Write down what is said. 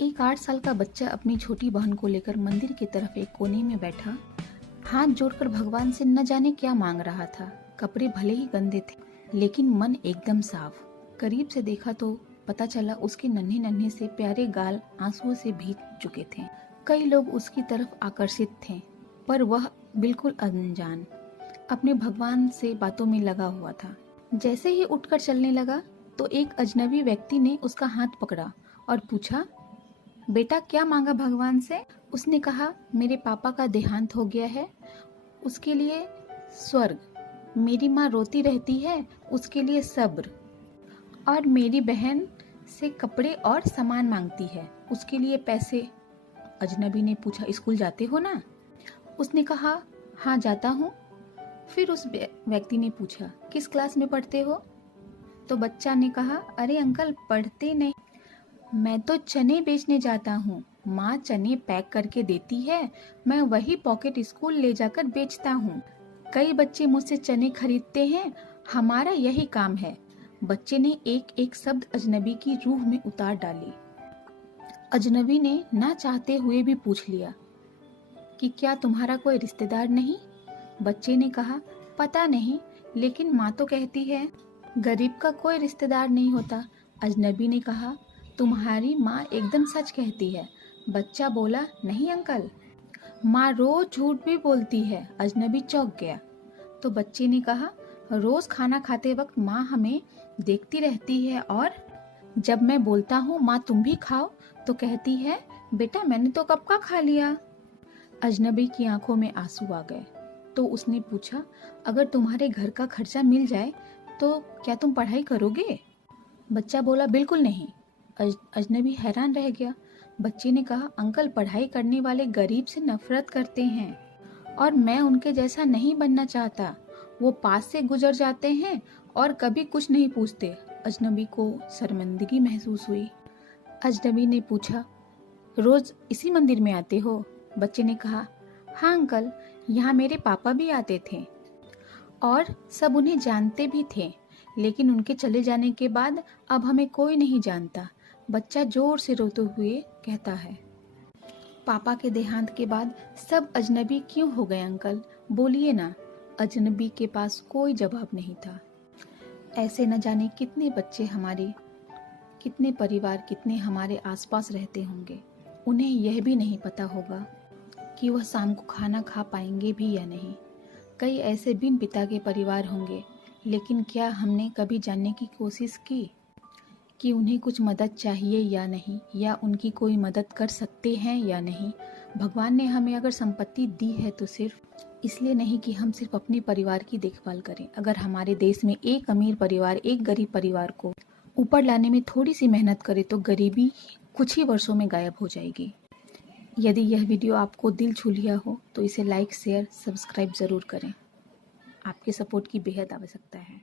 एक 8 साल का बच्चा अपनी छोटी बहन को लेकर मंदिर की तरफ एक कोने में बैठा हाथ जोड़कर भगवान से न जाने क्या मांग रहा था। कपड़े भले ही गंदे थे लेकिन मन एकदम साफ। करीब से देखा तो पता चला उसके नन्हे नन्हे से प्यारे गाल आंसुओं से भीग चुके थे। कई लोग उसकी तरफ आकर्षित थे पर वह बिल्कुल अनजान अपने भगवान से बातों में लगा हुआ था। जैसे ही उठकर चलने लगा तो एक अजनबी व्यक्ति ने उसका हाथ पकड़ा और पूछा, बेटा क्या मांगा भगवान से? उसने कहा, मेरे पापा का देहांत हो गया है, उसके लिए स्वर्ग। मेरी माँ रोती रहती है, उसके लिए सब्र। और मेरी बहन से कपड़े और सामान मांगती है, उसके लिए पैसे। अजनबी ने पूछा, स्कूल जाते हो ना? उसने कहा, हाँ जाता हूँ। फिर उस व्यक्ति ने पूछा, किस क्लास में पढ़ते हो? तो बच्चा ने कहा, अरे अंकल पढ़ते नहीं, मैं तो चने बेचने जाता हूँ। माँ चने पैक करके देती है, मैं वही पॉकेट स्कूल ले जाकर बेचता हूँ। कई बच्चे मुझसे चने खरीदते हैं, हमारा यही काम है। बच्चे ने एक एक शब्द अजनबी की रूह में उतार डाली। अजनबी ने ना चाहते हुए भी पूछ लिया कि क्या तुम्हारा कोई रिश्तेदार नहीं? बच्चे ने कहा, पता नहीं, लेकिन माँ तो कहती है गरीब का कोई रिश्तेदार नहीं होता। अजनबी ने कहा, तुम्हारी माँ एकदम सच कहती है। बच्चा बोला, नहीं अंकल, माँ रोज झूठ भी बोलती है। अजनबी चौंक गया। तो बच्चे ने कहा, रोज खाना खाते वक्त माँ हमें देखती रहती है और जब मैं बोलता हूँ माँ तुम भी खाओ तो कहती है बेटा मैंने तो कब का खा लिया। अजनबी की आंखों में आंसू आ गए। तो उसने पूछा, अगर तुम्हारे घर का खर्चा मिल जाए तो क्या तुम पढ़ाई करोगे? बच्चा बोला, बिल्कुल नहीं। अजनबी हैरान रह गया। बच्चे ने कहा, अंकल पढ़ाई करने वाले गरीब से नफरत करते हैं और मैं उनके जैसा नहीं बनना चाहता। वो पास से गुजर जाते हैं और कभी कुछ नहीं पूछते। अजनबी को शर्मिंदगी महसूस हुई। अजनबी ने पूछा, रोज इसी मंदिर में आते हो? बच्चे ने कहा, हाँ अंकल, यहाँ मेरे पापा भी आते थे और सब उन्हें जानते भी थे, लेकिन उनके चले जाने के बाद अब हमें कोई नहीं जानता। बच्चा जोर से रोते हुए कहता है, पापा के देहांत के बाद सब अजनबी क्यों हो गए अंकल? बोलिए ना। अजनबी के पास कोई जवाब नहीं था। ऐसे न जाने कितने बच्चे हमारे, कितने परिवार, कितने हमारे आसपास रहते होंगे। उन्हें यह भी नहीं पता होगा कि वह शाम को खाना खा पाएंगे भी या नहीं। कई ऐसे बिन पिता के परिवार होंगे, लेकिन क्या हमने कभी जानने की कोशिश की कि उन्हें कुछ मदद चाहिए या नहीं, या उनकी कोई मदद कर सकते हैं या नहीं? भगवान ने हमें अगर संपत्ति दी है तो सिर्फ इसलिए नहीं कि हम सिर्फ अपने परिवार की देखभाल करें। अगर हमारे देश में एक अमीर परिवार एक गरीब परिवार को ऊपर लाने में थोड़ी सी मेहनत करे तो गरीबी कुछ ही वर्षों में गायब हो जाएगी। यदि यह वीडियो आपको दिल छू लिया हो तो इसे लाइक, शेयर, सब्सक्राइब ज़रूर करें। आपके सपोर्ट की बेहद आवश्यकता है।